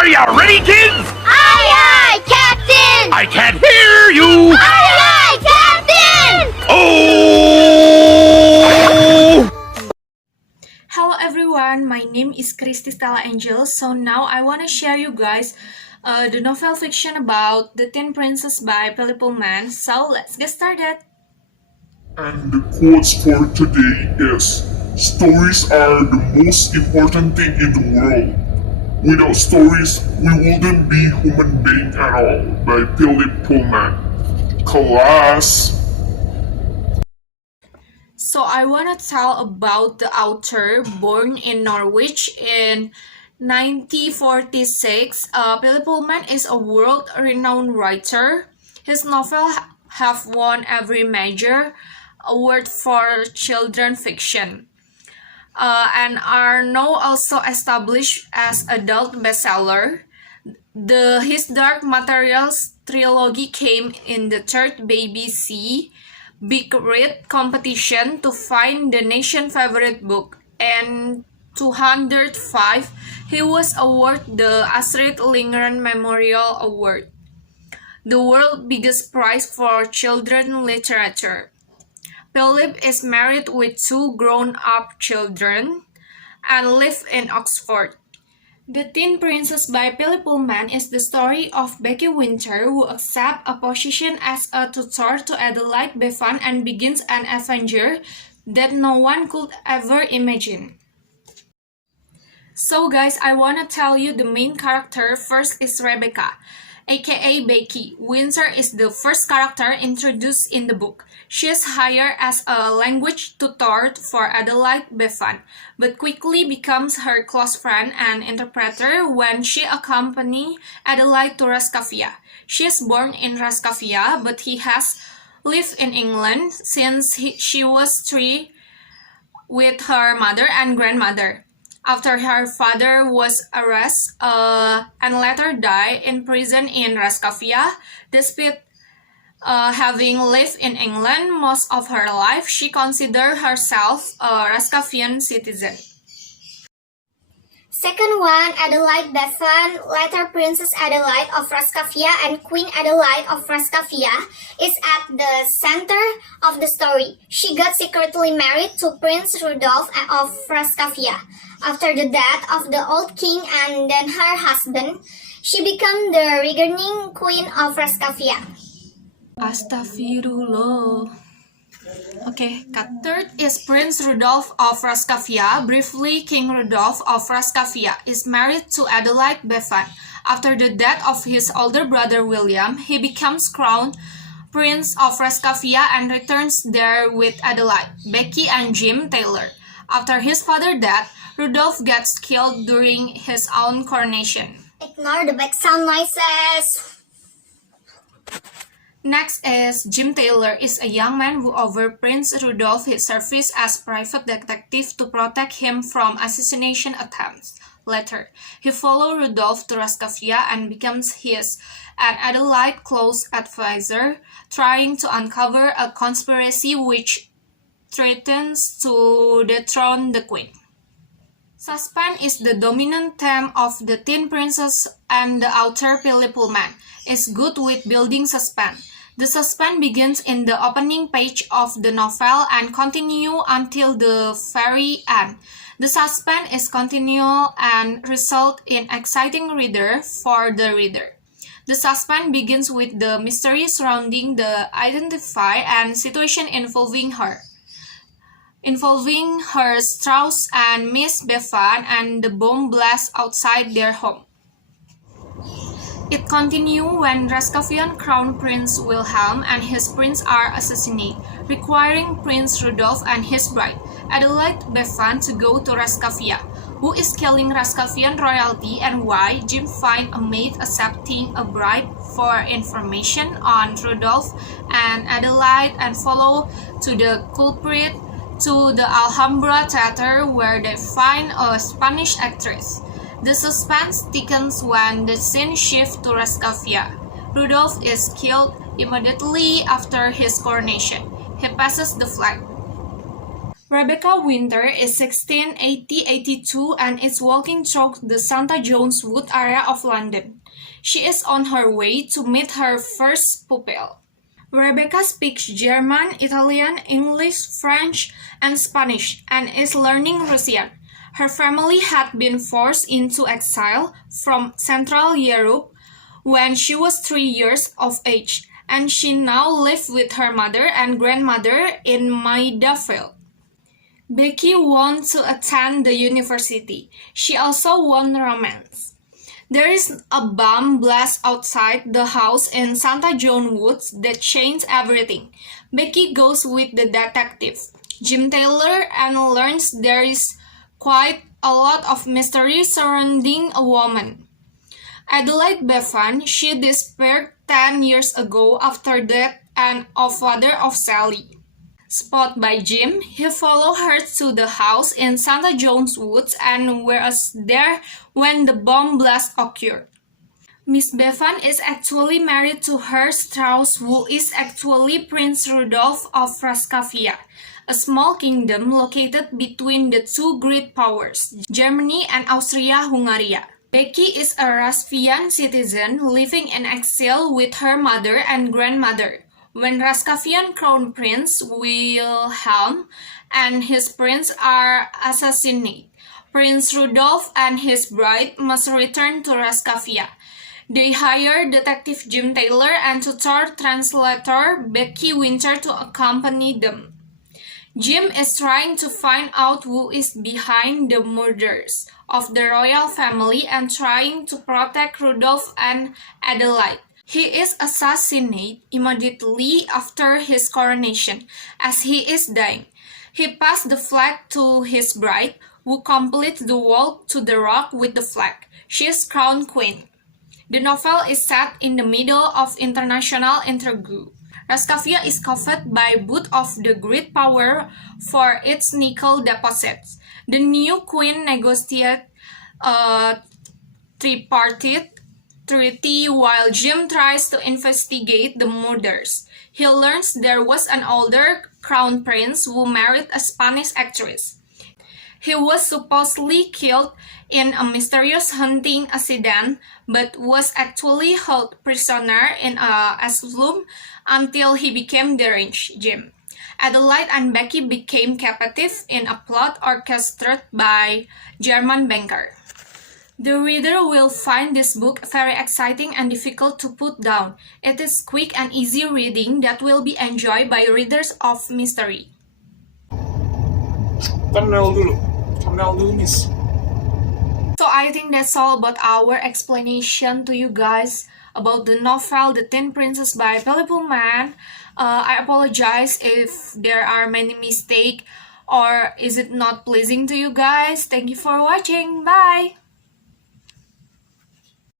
Are you ready, kids? Aye, aye, Captain! I can't hear you! Aye, aye, Captain! Oh! Hello everyone, my name is Christy Stella Angel. So now I want to share you guys the novel fiction about The Teen Princess by Pullman. So let's get started. And the quotes for today is, stories are the most important thing in the world. Without stories, we wouldn't be human beings at all, by Pullman. Class! So I want to tell about the author born in Norwich in 1946. Pullman is a world-renowned writer. His novels have won every major award for children fiction. And are now also established as adult bestseller. His Dark Materials trilogy came in the third BBC Big Read competition to find the nation favorite book, and 205 he was awarded the Astrid Lindgren Memorial Award, the world's biggest prize for children literature. Philip is married with 2 grown-up children and lives in Oxford. The Teen Princess by Pullman is the story of Becky Winter, who accepts a position as a tutor to Adelaide Bevan and begins an adventure that no one could ever imagine. So guys, I want to tell you the main character. First is Rebecca, aka Becky. Winter is the first character introduced in the book. She is hired as a language tutor for Adelaide Bevan, but quickly becomes her close friend and interpreter when she accompanies Adelaide to Rascafia. She is born in Rascafia, but he has lived in England since she was 3 with her mother and grandmother. After her father was arrested and later died in prison in Rascafia, despite having lived in England most of her life, she considered herself a Rascafian citizen. Second one, Adelaide Bevan, later Princess Adelaide of Rascafia and Queen Adelaide of Rascafia, is at the center of the story. She got secretly married to Prince Rudolph of Rascafia. After the death of the old king and then her husband, she became the reigning queen of Rascafia. Astagfirullah. Okay, cut. Third is Prince Rudolph of Rascafia. Briefly, King Rudolph of Rascafia is married to Adelaide Bevan. After the death of his older brother William, he becomes crown prince of Rascafia and returns there with Adelaide, Becky, and Jim Taylor. After his father's death, Rudolph gets killed during his own coronation. Ignore the background noises. Next is Jim Taylor is a young man who offers Prince Rudolph his service as private detective to protect him from assassination attempts. Later, he follows Rudolph to Rascafia and becomes his and Adelaide close advisor, trying to uncover a conspiracy which threatens to dethrone the queen. Suspense is the dominant theme of The Teen Princess, and the author Pullman is good with building suspense. The suspense begins in the opening page of the novel and continues until the very end. The suspense is continual and results in exciting reader for the reader. The suspense begins with the mystery surrounding the identify and situation involving her Strauss and Miss Bevan and the bomb blast outside their home. It continues when Rascafian Crown Prince Wilhelm and his prince are assassinated, requiring Prince Rudolph and his bride, Adelaide Bevan, to go to Rascafia. Who is killing Rascafian royalty and why? Jim finds a maid accepting a bribe for information on Rudolph and Adelaide and follow to the culprit to the Alhambra Theater where they find a Spanish actress. The suspense thickens when the scene shifts to Rascafia. Rudolph is killed immediately after his coronation. He passes the flag. Rebecca Winter is 16, 82 and is walking through the Santa John's Wood area of London. She is on her way to meet her first pupil. Rebecca speaks German, Italian, English, French, and Spanish, and is learning Russian. Her family had been forced into exile from Central Europe when she was 3 years of age, and she now lives with her mother and grandmother in Maidaville. Becky wants to attend the university. She also wants romance. There is a bomb blast outside the house in Santa John Woods that changes everything. Becky goes with the detective, Jim Taylor, and learns there is quite a lot of mystery surrounding a woman. Adelaide Bevan, she disappeared 10 years ago after death and of father of Sally. Spotted by Jim, he followed her to the house in Santa John's Woods and was there when the bomb blast occurred. Miss Bevan is actually married to her Strauss, who is actually Prince Rudolph of Rascavia, a small kingdom located between the two great powers, Germany and Austria-Hungary. Becky is a Rascavian citizen living in exile with her mother and grandmother. When Rascavian Crown Prince Wilhelm and his prince are assassinated, Prince Rudolph and his bride must return to Rascavia. They hire Detective Jim Taylor and tutor translator Becky Winter to accompany them. Jim is trying to find out who is behind the murders of the royal family and trying to protect Rudolph and Adelaide. He is assassinated immediately after his coronation, as he is dying. He passed the flag to his bride, who completes the walk to the rock with the flag. She is crowned queen. The novel is set in the middle of international intrigue. Rascavia is coveted by both of the great power for its nickel deposits. The new queen negotiated a tripartite treaty while Jim tries to investigate the murders. He learns there was an older crown prince who married a Spanish actress. He was supposedly killed in a mysterious hunting accident, but was actually held prisoner in a asylum until he became deranged. Jim. Adelaide and Becky became captive in a plot orchestrated by German banker. The reader will find this book very exciting and difficult to put down. It is quick and easy reading that will be enjoyed by readers of mystery. Thumbnail dulu miss. So I think that's all about our explanation to you guys about the novel The Teen Princess by Pullman. I apologize if there are many mistakes or is it not pleasing to you guys. Thank you for watching. Bye!